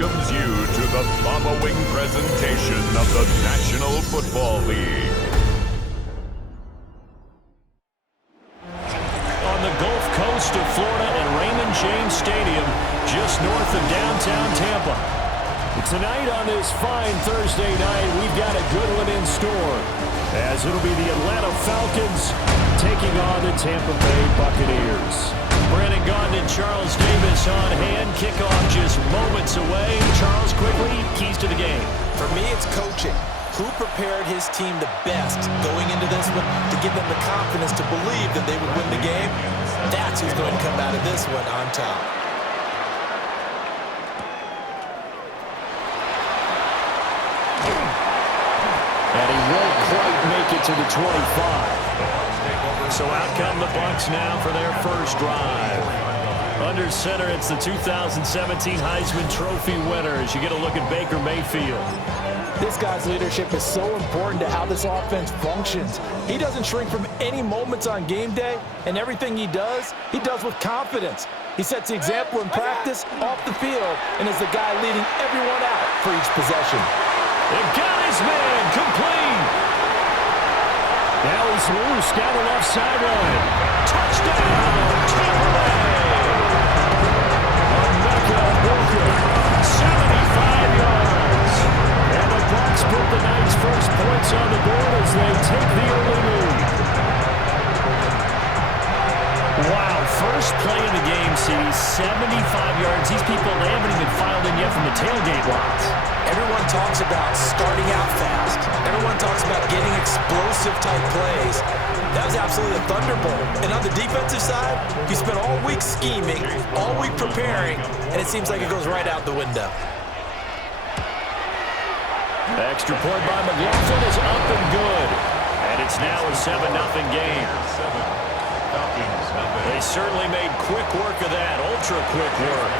welcomes you to the following presentation of the National Football League. On the Gulf Coast of Florida at Raymond James Stadium, just north of downtown Tampa. Tonight on this fine Thursday night, we've got a good one in store, as it'll be the Atlanta Falcons taking on the Tampa Bay Buccaneers. Brandon Gaudin and Charles Davis on hand. Kickoff just moments away. Charles, quickly, keys to the game. For me, it's coaching. Who prepared his team the best going into this one to give them the confidence to believe that they would win the game? That's who's going to come out of this one on top. And he won't quite make it to the 25. So out come the Bucs now for their first drive. Under center, it's the 2017 Heisman Trophy winner as you get a look at Baker Mayfield. This guy's leadership is so important to how this offense functions. He doesn't shrink from any moments on game day, and everything he does with confidence. He sets the example in practice, off the field, and is the guy leading everyone out for each possession. They've got his man complete. Now he's loose down the left sideline. Touchdown, Tampa Bay. Emeka Walker, 75 yards. And the Bucs put the night's first points on the board as they take the early lead. Wow, first play of the game, CD, 75 yards. These people, they haven't even filed in yet from the tailgate lots. Everyone talks about starting out fast. Everyone talks about getting explosive-type plays. That was absolutely a thunderbolt. And on the defensive side, you spent all week scheming, all week preparing, and it seems like it goes right out the window. Extra point by McLaughlin is up and good. And it's now a 7-0 game. They certainly made quick work of that, ultra-quick work.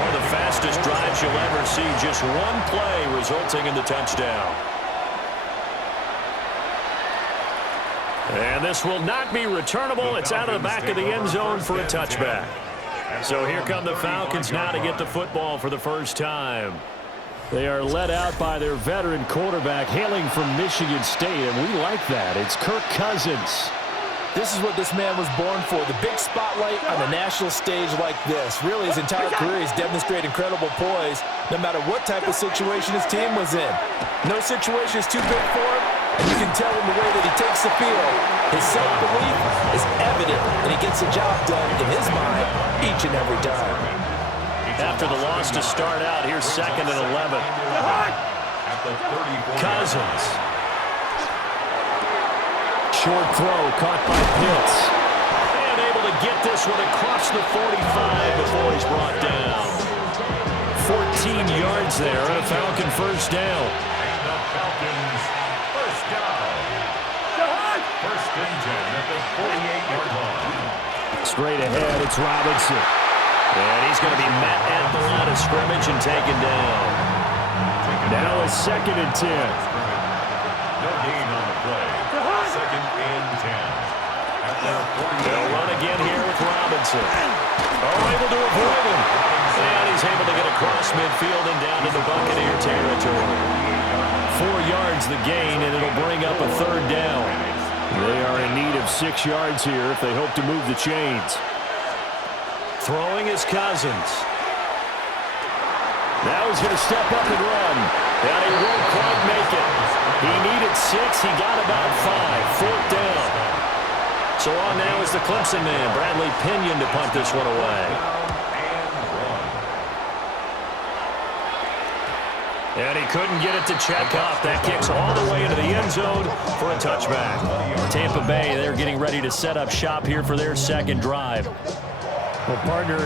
One of the fastest drives you'll ever see, just one play resulting in the touchdown. And this will not be returnable. It's out of the back of the end zone for a touchback. So here come the Falcons now to get the football for the first time. They are led out by their veteran quarterback hailing from Michigan State, and we like that. It's Kirk Cousins. This is what this man was born for, the big spotlight on a national stage like this. Really, his entire career, he's demonstrated incredible poise, no matter what type of situation his team was in. No situation is too big for him, and you can tell in the way that he takes the field. His self-belief is evident, and he gets the job done in his mind each and every time. After the loss to start out, here's 2nd and 11. Cousins. Short throw caught by Pitts. And able to get this one across the 45 before he's brought down. 14 yards there and a Falcon first down. And the Falcons first down. First and 10 at the 48-yard line. Straight ahead, it's Robinson. And he's going to be met at the line of scrimmage and taken down. Now a 2nd and 10. No gain on the play. 2nd and 10. They'll run again here with Robinson. Oh, able to avoid him. And he's able to get across midfield and down to the Buccaneer territory. 4 yards the gain, and it'll bring up a 3rd down. They are in need of 6 yards here if they hope to move the chains. Throwing is Cousins. Now he's going to step up and run. And he won't quite make it. He needed 6. He got about 5. 4th down. So on now is the Clemson man, Bradley Pinion, to punt this one away. And he couldn't get it to check up. That kicks all the way into the end zone for a touchback. Tampa Bay, they're getting ready to set up shop here for their 2nd drive. Well, partner,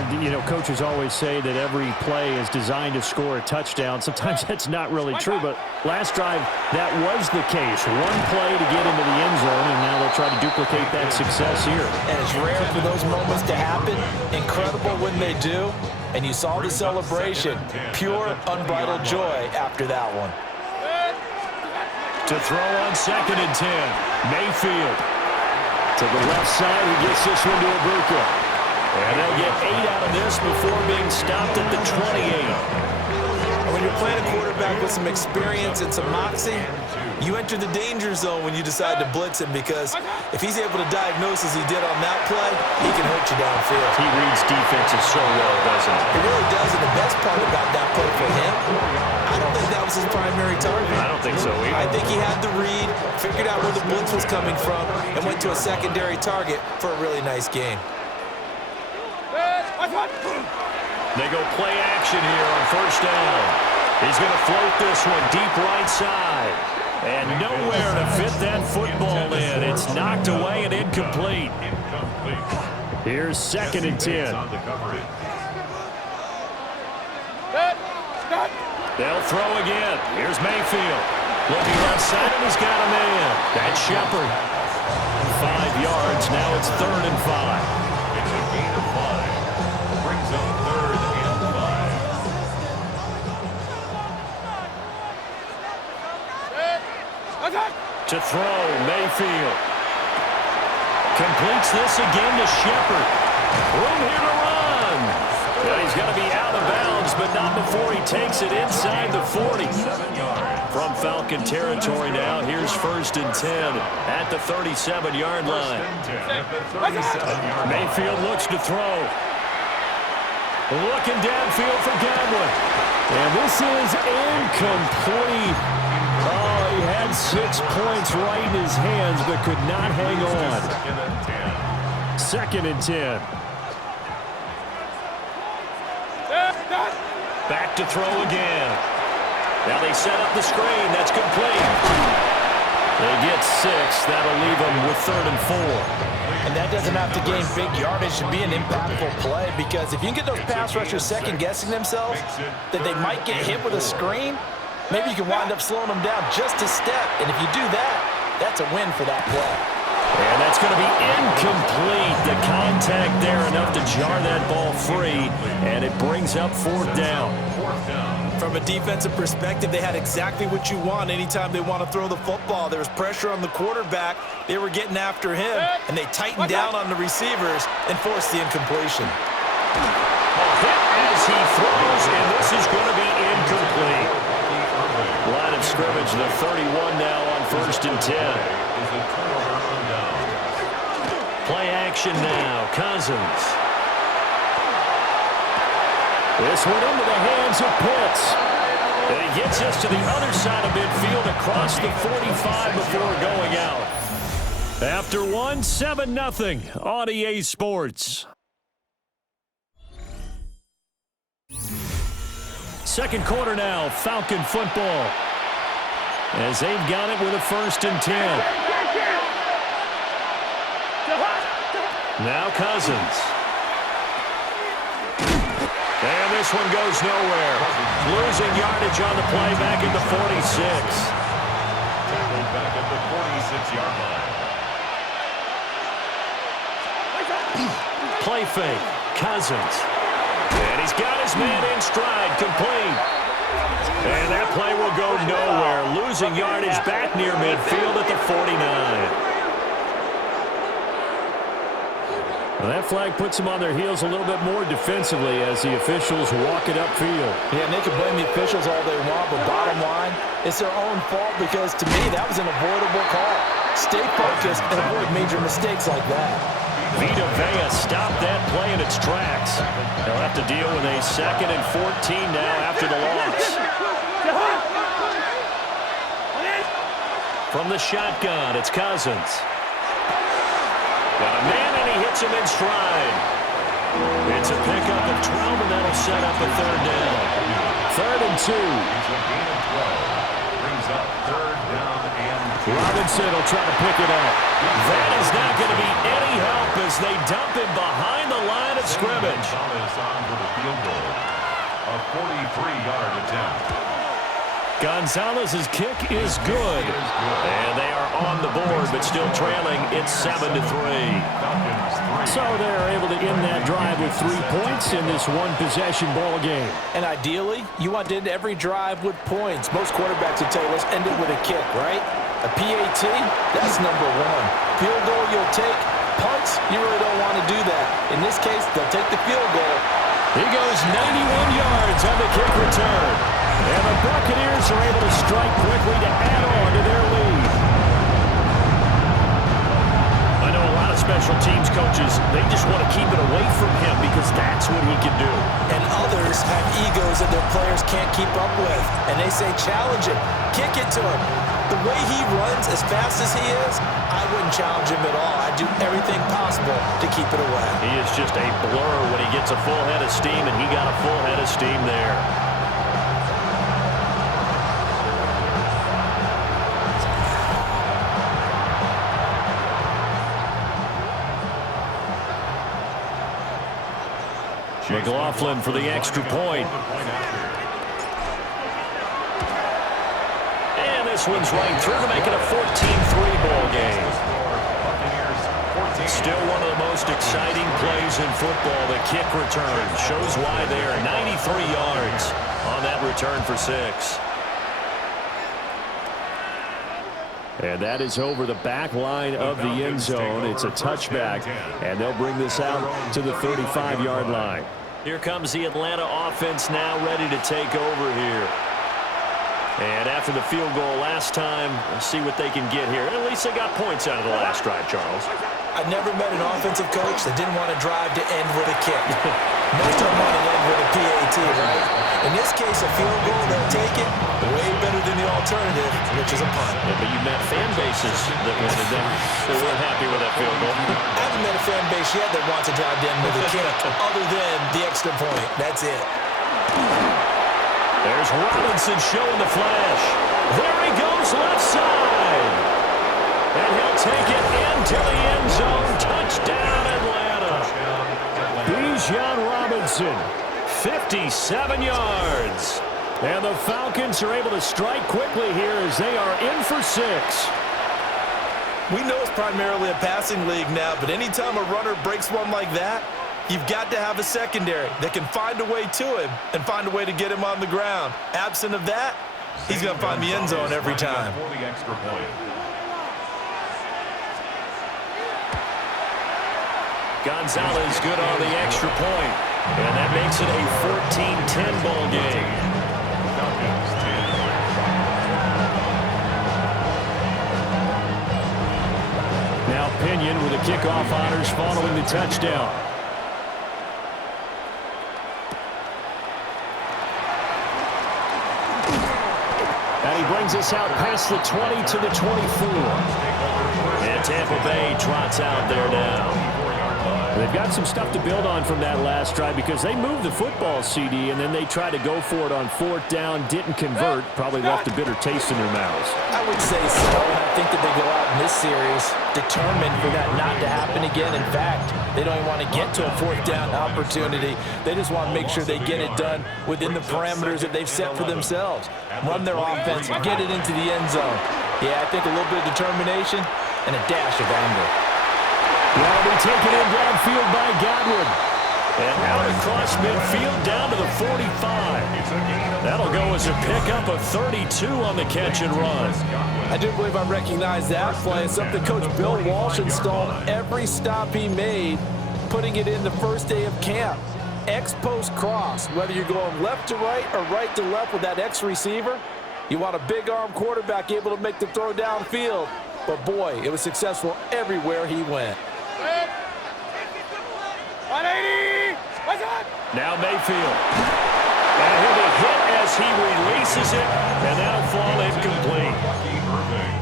coaches always say that every play is designed to score a touchdown. Sometimes that's not really true, but last drive, that was the case. One play to get into the end zone, and now they'll try to duplicate that success here. And it's rare for those moments to happen. Incredible when they do. And you saw the celebration. Pure, unbridled joy after that one. To throw on 2nd and 10. Mayfield. To the left side, he gets this one to Ibuka. And they'll get 8 out of this before being stopped at the 28. When you're playing a quarterback with some experience and some moxie, you enter the danger zone when you decide to blitz him, because if he's able to diagnose as he did on that play, he can hurt you downfield. He reads defenses so well, doesn't he? He really does, and the best part about that play for him, I don't think that was his primary target. I don't think so either. I think he had the read, figured out where the blitz was coming from, and went to a secondary target for a really nice game. They go play action here on first down. He's going to float this one deep right side. And nowhere to fit that football in. It's knocked away and incomplete. Here's 2nd and 10. They'll throw again. Here's Mayfield. Looking left side, and he's got a man. That's Shepard. 5 yards. Now it's 3rd and 5. It's a gain of 5. Brings up 3rd and 5. To throw, Mayfield. Completes this again to Shepard. Room here to run. Well, he's going to be out of bounds, but not before he takes it inside the 40. From Falcon territory now, here's 1st and 10 at the 37-yard line. Mayfield looks to throw. Looking downfield for Godwin. And this is incomplete. Oh, he had 6 points right in his hands, but could not hang on. 2nd and 10. Back to throw again. Now they set up the screen. That's complete. They get 6. That'll leave them with 3rd and 4. And that doesn't have to gain big yardage to be an impactful play, because if you can get those pass rushers second-guessing themselves that they might get hit with a screen, maybe you can wind up slowing them down just a step. And if you do that, that's a win for that play. And that's going to be incomplete. The contact there enough to jar that ball free, and it brings up 4th down. From a defensive perspective, they had exactly what you want anytime they want to throw the football. There was pressure on the quarterback. They were getting after him, and they tightened down on the receivers and forced the incompletion. A hit as he throws, and this is going to be incomplete. Line of scrimmage, the 31 now on 1st and 10. Play action now, Cousins. This one into the hands of Pitts. And he gets us to the other side of midfield across the 45 before going out. After 1, 7-0 on EA Sports. Second quarter now, Falcon football. As they've got it with a 1st and 10. Now Cousins. And this one goes nowhere. Losing yardage on the play back at the 46. Tackled back at the 46-yard line. Play fake. Cousins. And he's got his man in stride. Complete. And that play will go nowhere. Losing yardage back near midfield at the 49. Well, that flag puts them on their heels a little bit more defensively as the officials walk it upfield. Yeah, and they can blame the officials all they want, but bottom line, it's their own fault, because to me, that was an avoidable call. Stay focused and avoid major mistakes like that. Vita Vea stopped that play in its tracks. They'll have to deal with a 2nd and 14 now after the loss. From the shotgun, it's Cousins. Got a man, and he hits him in stride. It's a pickup of 12, and that'll set up a 3rd down. 3rd and 2. It's a gain of 12. Brings up 3rd down and 2. Robinson will try to pick it up. That is not going to be any help as they dump him behind the line of scrimmage. Gonzalez on for the field goal. A 43-yard attempt. Gonzalez's kick is good. And they are on the board, but still trailing. It's 7-3. So they're able to end that drive with 3 points in this one-possession ball game. And ideally, you want to end every drive with points. Most quarterbacks would tell you, let's end it with a kick, right? A PAT, that's number 1. Field goal you'll take, punt, points. You really don't want to do that. In this case, they'll take the field goal. He goes 91 yards on the kick return. And the Buccaneers are able to strike quickly to add on to their lead. I know a lot of special teams coaches, they just want to keep it away from him because that's what he can do. And others have egos that their players can't keep up with. And they say, challenge it, kick it to him. The way he runs as fast as he is, I wouldn't challenge him at all. I'd do everything possible to keep it away. He is just a blur when he gets a full head of steam, and he got a full head of steam there. McLaughlin for the extra point. And this one's right through to make it a 14-3 ball game. Still one of the most exciting plays in football. The kick return shows why there. 93 yards on that return for 6. And that is over the back line of the end zone. It's a touchback, and they'll bring this out to the 35-yard line. Here comes the Atlanta offense now ready to take over here. And after the field goal last time, we'll see what they can get here. At least they got points out of the last drive, Charles. I never met an offensive coach that didn't want to drive to end with a kick. Most of them want to end with a PAT, right? In this case, a field goal, they'll take it way better than the alternative, which is a punt. Yeah, but you met fan bases that wanted them. They weren't happy with that field goal. I haven't met a fan base yet that wants to drive to end with a kick other than the extra point. That's it. There's Robinson showing the flash. There he goes left side. And he'll take it into the end zone. Touchdown, Atlanta. Bijan Robinson, 57 yards. And the Falcons are able to strike quickly here as they are in for 6. We know it's primarily a passing league now, but anytime a runner breaks one like that, you've got to have a secondary that can find a way to him and find a way to get him on the ground. Absent of that, he's going to find the end zone every time. Gonzalez good on the extra point. And that makes it a 14-10 ball game. Now Pinion with the kickoff honors following the touchdown. And he brings us out past the 20 to the 24. And Tampa Bay trots out there now. They've got some stuff to build on from that last drive because they moved the football, CD, and then they tried to go for it on 4th down, didn't convert, probably left a bitter taste in their mouths. I would say so, and I think that they go out in this series determined for that not to happen again. In fact, they don't even want to get to a 4th down opportunity. They just want to make sure they get it done within the parameters that they've set for themselves. Run their offense, get it into the end zone. Yeah, I think a little bit of determination and a dash of anger. Well, be taken in downfield by Godwin. And out across midfield down to the 45. That'll go as a pickup of 32 on the catch and run. I do believe I recognize that play. It's something Coach Bill Walsh installed every stop he made, putting it in the first day of camp. X-post cross, whether you're going left to right or right to left with that X receiver, you want a big arm quarterback able to make the throw downfield. But boy, it was successful everywhere he went. 180! What's up? Now Mayfield. And he'll be hit as he releases it, and that'll fall incomplete.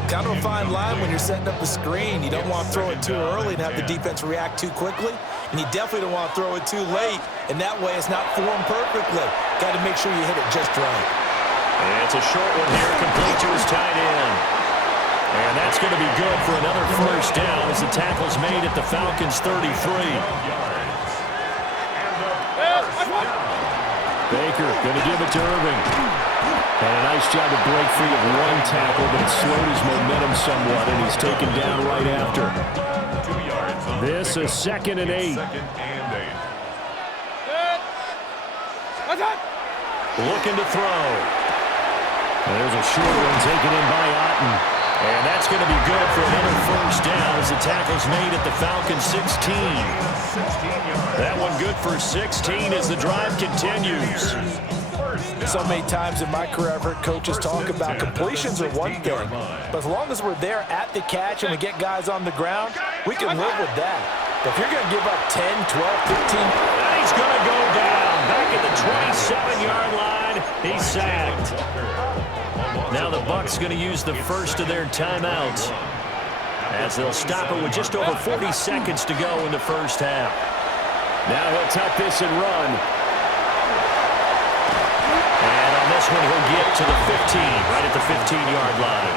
Kind of a fine line when you're setting up the screen. You don't want to throw it too early and have the defense react too quickly, and you definitely don't want to throw it too late, and that way it's not formed perfectly. Got to make sure you hit it just right. And it's a short one here, complete to his tight end. And that's going to be good for another first down as the tackle's made at the Falcons' 33. Baker going to give it to Irving. And a nice job to break free of one tackle, but it slowed his momentum somewhat, and he's taken down right after. This is 2nd and 8. Looking to throw. And there's a short one taken in by Otten. And that's going to be good for another first down as the tackle's made at the Falcons 16. That one good for 16 as the drive continues. So many times in my career, I've heard coaches talk about completions are one thing, but as long as we're there at the catch and we get guys on the ground, we can live with that. But if you're going to give up 10, 12, 15... And he's going to go down back at the 27-yard line. He's sacked. Now the Bucs going to use the first of their timeouts as they'll stop it with just over 40 seconds to go in the first half. Now he'll tuck this and run. And on this one, he'll get to the 15, right at the 15-yard line.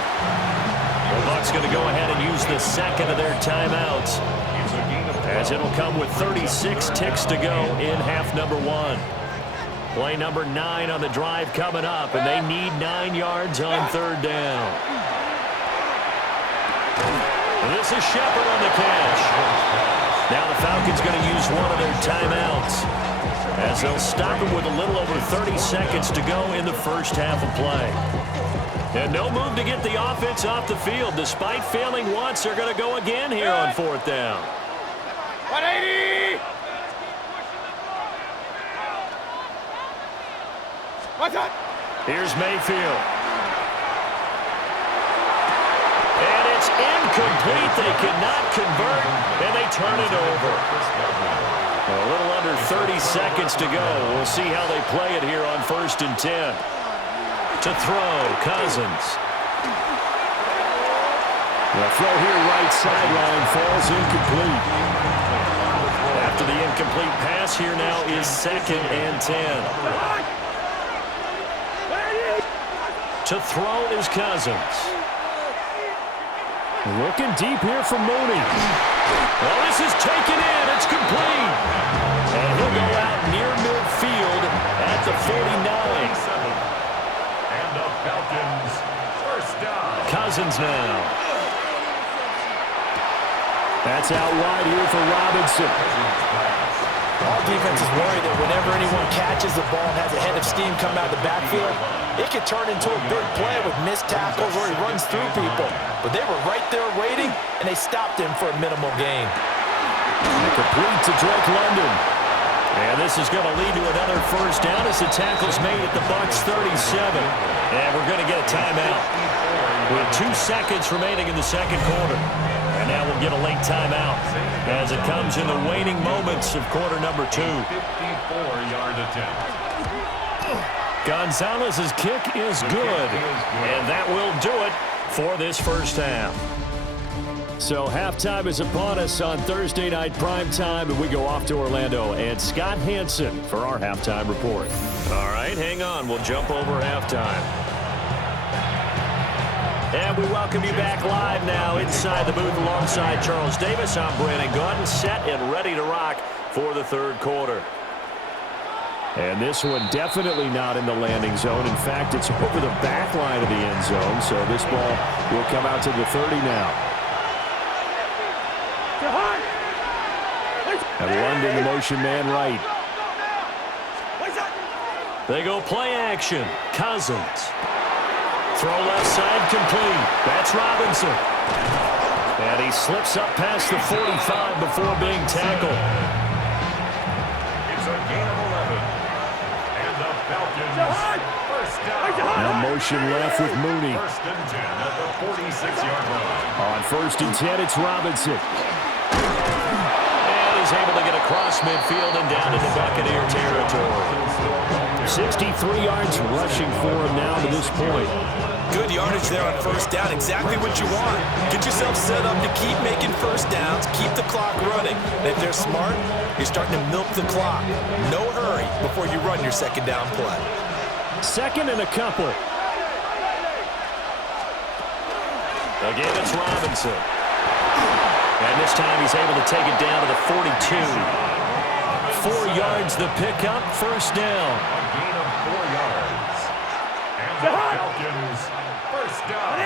The Bucs going to go ahead and use the second of their timeouts as it'll come with 36 ticks to go in half number one. Play number 9 on the drive coming up, and they need 9 yards on third down. This is Shepard on the catch. Now the Falcons going to use one of their timeouts as they'll stop it with a little over 30 seconds to go in the first half of play. And no move to get the offense off the field. Despite failing once, they're going to go again here on fourth down. 180! Here's Mayfield. And it's incomplete. They cannot convert, and they turn it over. A little under 30 seconds to go. We'll see how they play it here on 1st and 10. To throw, Cousins. The throw here right sideline falls incomplete. After the incomplete pass, here now is 2nd and 10. To throw is Cousins. Looking deep here for Mooney. Well, this is taken in. It's complete. And he'll go out near midfield at the 49. And the Falcons first down. Cousins now. That's out wide here for Robinson. All defenses worry that whenever anyone catches the ball and has a head of steam come out of the backfield, it could turn into a big play with missed tackles or he runs through people. But they were right there waiting, and they stopped him for a minimal gain. Complete to Drake London. And this is going to lead to another first down as the tackle's made at the Bucs 37. And we're going to get a timeout with 2 seconds remaining in the second quarter. And now we'll get a late timeout as it comes in the waning moments of quarter number 2. 54-yard attempt. Gonzalez's kick is good, and that will do it for this first half. So halftime is upon us on Thursday night primetime, and we go off to Orlando and Scott Hansen for our halftime report. All right, hang on. We'll jump over halftime. And we welcome you back live now inside the booth alongside Charles Davis. I'm Brandon Gaudin, set and ready to rock for the third quarter. And this one definitely not in the landing zone. In fact, it's over the back line of the end zone, so this ball will come out to the 30 now. And London, the motion man right. They go play action. Cousins. Throw left side complete. That's Robinson. And he slips up past the 45 before being tackled. It's a gain of 11. And the Falcons first down. Now motion left with Mooney. 1st and 10 at the 46-yard line. On 1st and 10, it's Robinson. And he's able to get across midfield and down into Buccaneer territory. 63 yards rushing for him now to this point. Good yardage there on first down, exactly what you want. Get yourself set up to keep making first downs, keep the clock running. And if they're smart, you're starting to milk the clock. No hurry before you run your second down play. Second and a couple. Again, it's Robinson. And this time he's able to take it down to the 42. 4 yards the pickup, first down. A gain of 4 yards. And the Falcons first down.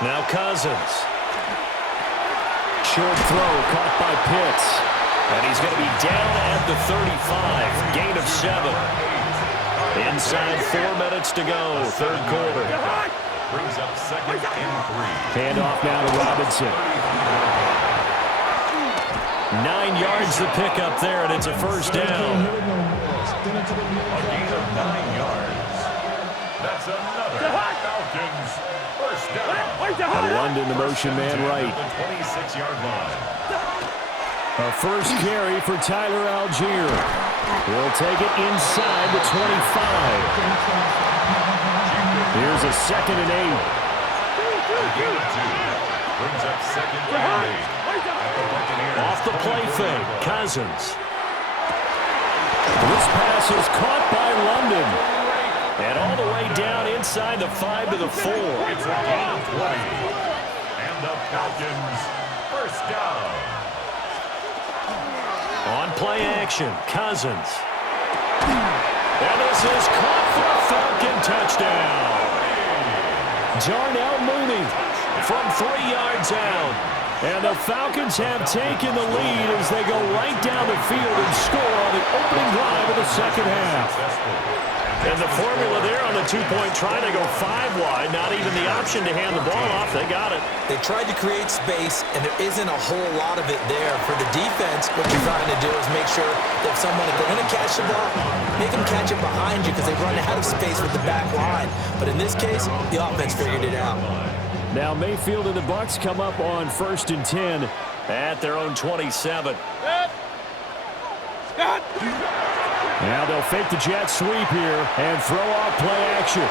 Now Cousins. Short throw caught by Pitts. And he's going to be down at the 35. Gain of 7. Inside 4 minutes to go, third quarter. Brings up 2nd and 3. Hand off now to Robinson. 9 yards to pick up there, and it's a first down. A gain of 9 yards. That's another Falcons first down. London, the motion man right. The 26-yard line. A first carry for Tyler Algier. He'll take it inside the 25. Here's a 2nd and 8. A gain of 2. Brings up 2nd and 8. Off the play fake, Cousins. This pass is caught by London. And all the way down inside the 5 to the 4. It's a gain of 20. And the Falcons first down. On play action, Cousins. And this is caught for a Falcon touchdown. Darnell Mooney from 3 yards out. And the Falcons have taken the lead as they go right down the field and score on the opening drive of the second half. And the formula there on the two-point try to go 5 wide, not even the option to hand the ball off. They got it. They tried to create space, and there isn't a whole lot of it there. For the defense, what you're trying to do is make sure that if they're going to catch the ball, make them catch it behind you because they run out of space with the back line. But in this case, the offense figured it out. Now Mayfield and the Bucs come up on 1st and 10 at their own 27. Now they'll fake the jet sweep here and throw off play action.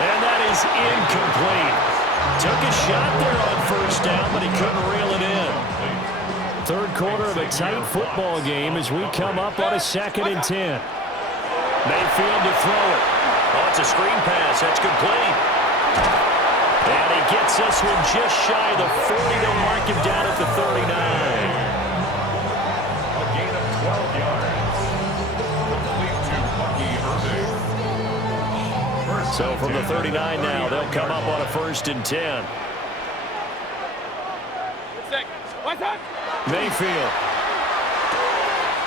And that is incomplete. Took a shot there on 1st down, but he couldn't reel it in. 3rd quarter of a tight football game as we come up on a 2nd and 10. Mayfield to throw it. Oh, it's a screen pass. That's complete. And he gets this one just shy of the 40. They'll mark him down at the 39. A gain of 12 yards. Complete to Bucky Irving. So from the 39 now, they'll come up on a 1st and 10. Mayfield.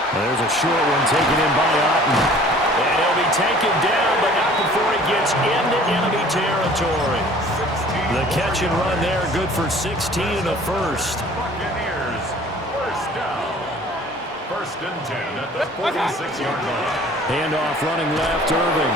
There's a short one taken in by Otten. And he'll be taken down, but not before he gets into enemy territory. The catch and run there, good for 16 and a first. Buccaneers first down. 1st and 10 at the 46-yard line. Handoff running left, Irving.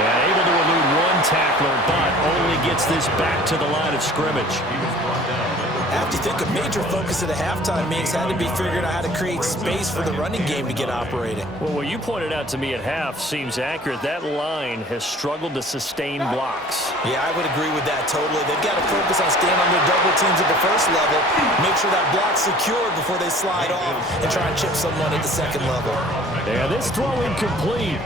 And able to elude one tackler, but only gets this back to the line of scrimmage. He was brought down. I have to think a major focus of the halftime meetings had to be figuring out how to create space for the running game to get operating. Well, what you pointed out to me at half seems accurate. That line has struggled to sustain blocks. Yeah, I would agree with that totally. They've got to focus on staying on their double teams at the 1st level, make sure that block's secured before they slide off and try and chip someone at the 2nd level. Yeah, this throw incomplete.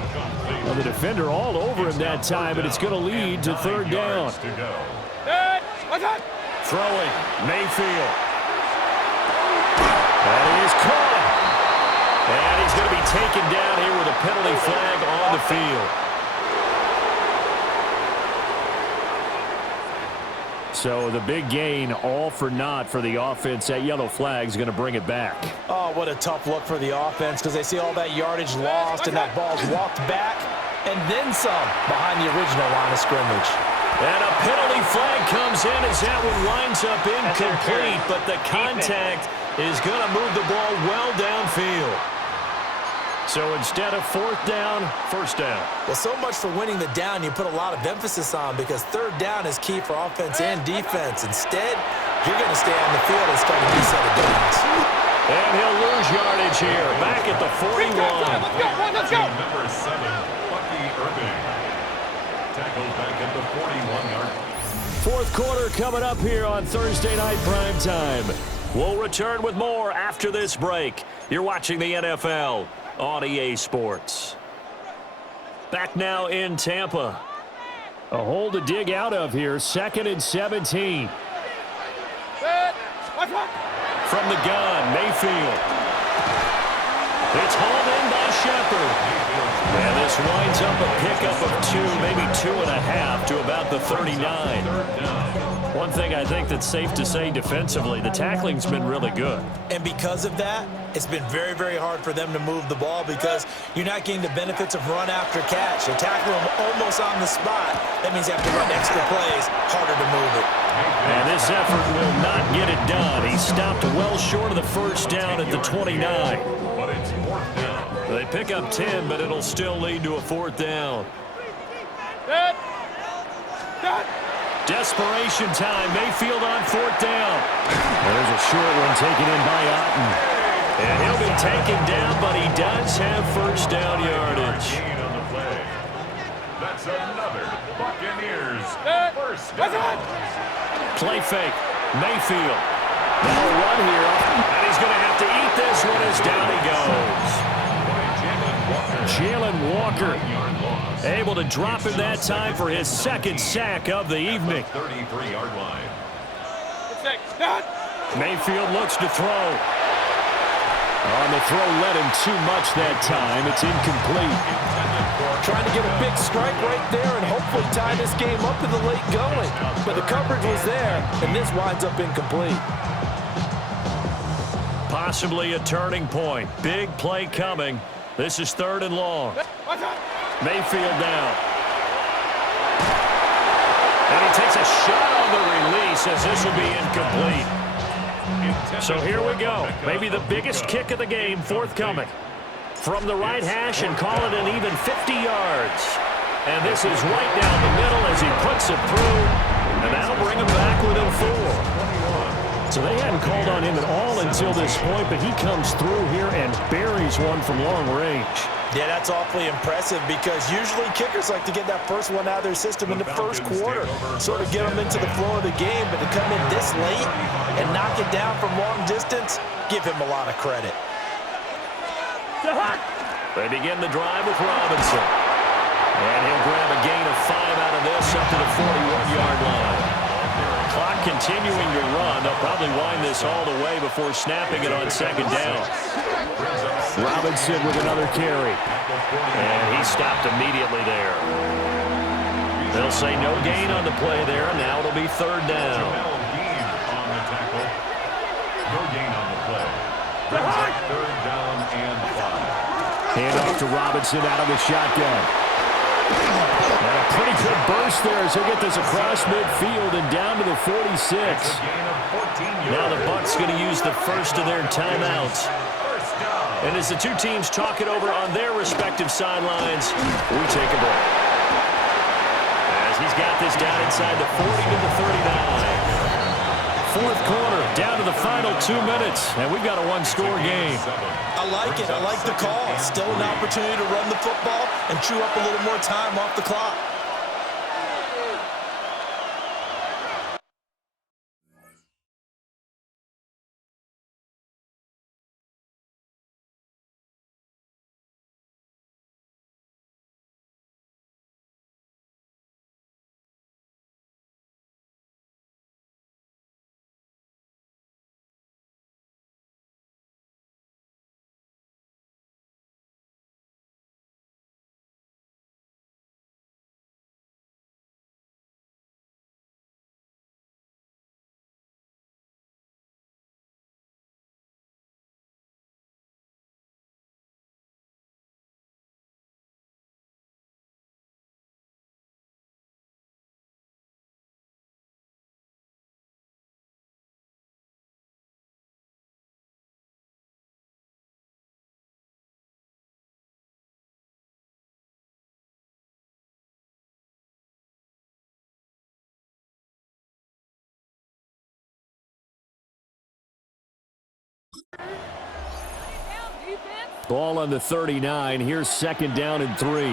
Well, the defender all over him that time, but it's going to lead to 3rd down. Throwing, Mayfield. And he is caught. And he's going to be taken down here with a penalty flag on the field. So the big gain, all for naught for the offense. That yellow flag is going to bring it back. Oh, what a tough look for the offense because they see all that yardage lost and that ball's walked back and then some behind the original line of scrimmage. And a penalty flag comes in as that one winds up incomplete, but the contact is going to move the ball well downfield. So instead of 4th down, 1st down. Well, so much for winning the down you put a lot of emphasis on because 3rd down is key for offense and defense. Instead, you're going to stay on the field and start a new set of downs. And he'll lose yardage here, back at the 41. Let's go. Number 7, Bucky Irving. Tackled back at the 41-yard line. 4th quarter coming up here on Thursday Night Prime Time. We'll return with more after this break. You're watching the NFL on EA Sports. Back now in Tampa. A hole to dig out of here, 2nd and 17. From the gun, Mayfield. It's hauled in by Shepard. And this winds up a pickup of 2, maybe 2.5 to about the 39. One thing I think that's safe to say defensively, the tackling's been really good. And because of that, It's been very, very hard for them to move the ball because you're not getting the benefits of run after catch. They tackle them almost on the spot. That means you have to run extra plays, harder to move it. And this effort will not get it done. He stopped well short of the first down at the 29. But it's fourth down. They pick up 10, but it'll still lead to a fourth down. Desperation time. Mayfield on fourth down. There's a short one taken in by Otten. And he'll be taken down, but he does have first down yardage. Gain on the play. That's another Buccaneers first down. Play fake. Mayfield. Now a run here. And he's going to have to eat this one as down he goes. Jalen Walker able to drop him that time for his second sack of the evening. 33-yard line. Mayfield looks to throw. On the throw led him too much that time. It's incomplete. Trying to get a big strike right there and hopefully tie this game up in the late going. But the coverage was there, and this winds up incomplete. Possibly a turning point. Big play coming. This is third and long. Mayfield down. And he takes a shot on the release as this will be incomplete. So here we go. Maybe the biggest kick of the game forthcoming. From the right hash and call it an even 50 yards. And this is right down the middle as he puts it through. And that'll bring him back within 4. So they hadn't called on him at all until this point, but he comes through here and buries one from long range. Yeah, that's awfully impressive because usually kickers like to get that first one out of their system in the first quarter, sort of get them into the flow of the game, but to come in this late and knock it down from long distance, give him a lot of credit. They begin the drive with Robinson. And he'll grab a gain of 5 out of this up to the 41-yard line. Clock continuing to run. They'll probably wind this all the way before snapping it on second down. Robinson with another carry. And he stopped immediately there. They'll say no gain on the play there. Now it'll be third down. On the tackle. No gain on the play. Brings up third down and 5. Hand off to Robinson out of the shotgun. And a pretty good burst there as he'll get this across midfield and down to the 46. Now the Bucs going to use the first of their timeouts. And as the two teams talk it over on their respective sidelines, we take a break. As he's got this down inside the 40 to the 39. Fourth quarter, down to the final 2 minutes, and we've got a one-score game. I like it. I like the call. Still an opportunity to run the football and chew up a little more time off the clock. Ball on the 39. Here's second down and 3.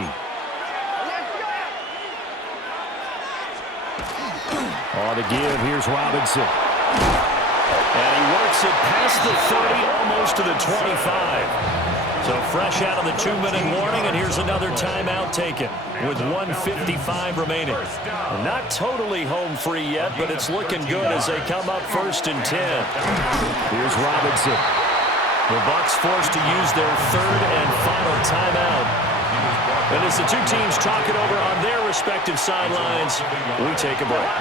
On the give, here's Robinson. And he works it past the 30, almost to the 25. So fresh out of the 2-minute warning, and here's another timeout taken with 1:55 remaining. Not totally home free yet, but it's looking good as they come up first and 10. Here's Robinson. The Bucs forced to use their third and final timeout. And as the two teams talk it over on their respective sidelines, we take a break.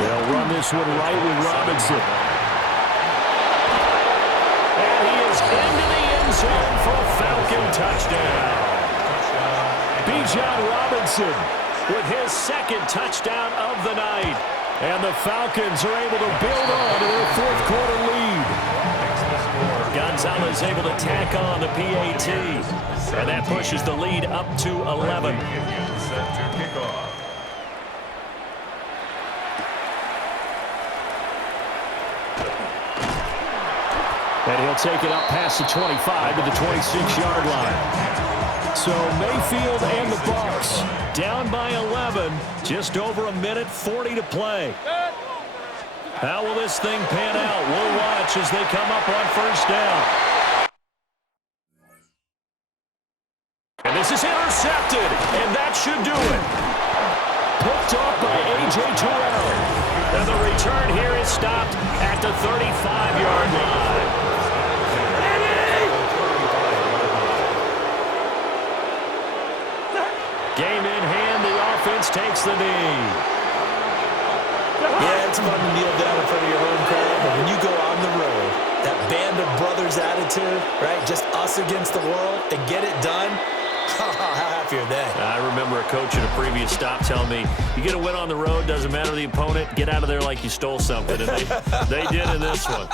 They'll run this one right with Robinson. And he into the end zone for a Falcon touchdown. Bijan Robinson with his second touchdown of the night. And the Falcons are able to build on to their fourth quarter lead. Gonzalez able to tack on the PAT. And that pushes the lead up to 11. Set to kick off. And he'll take it up past the 25 to the 26-yard line. So Mayfield and the Bucs down by 11, just over a minute 40 to play. How will this thing pan out? We'll watch as they come up on first down. And this is intercepted, and that should do it. Picked off by A.J. Terrell. And the return here is stopped at the 35-yard line. Game in hand, the offense takes the knee. Yeah, it's fun to kneel down in front of your home crowd, but when you go on the road, that band of brothers attitude, right, just us against the world, and get it done, how happy are they? I remember a coach at a previous stop telling me, you get a win on the road, doesn't matter the opponent, get out of there like you stole something. And they did in this one.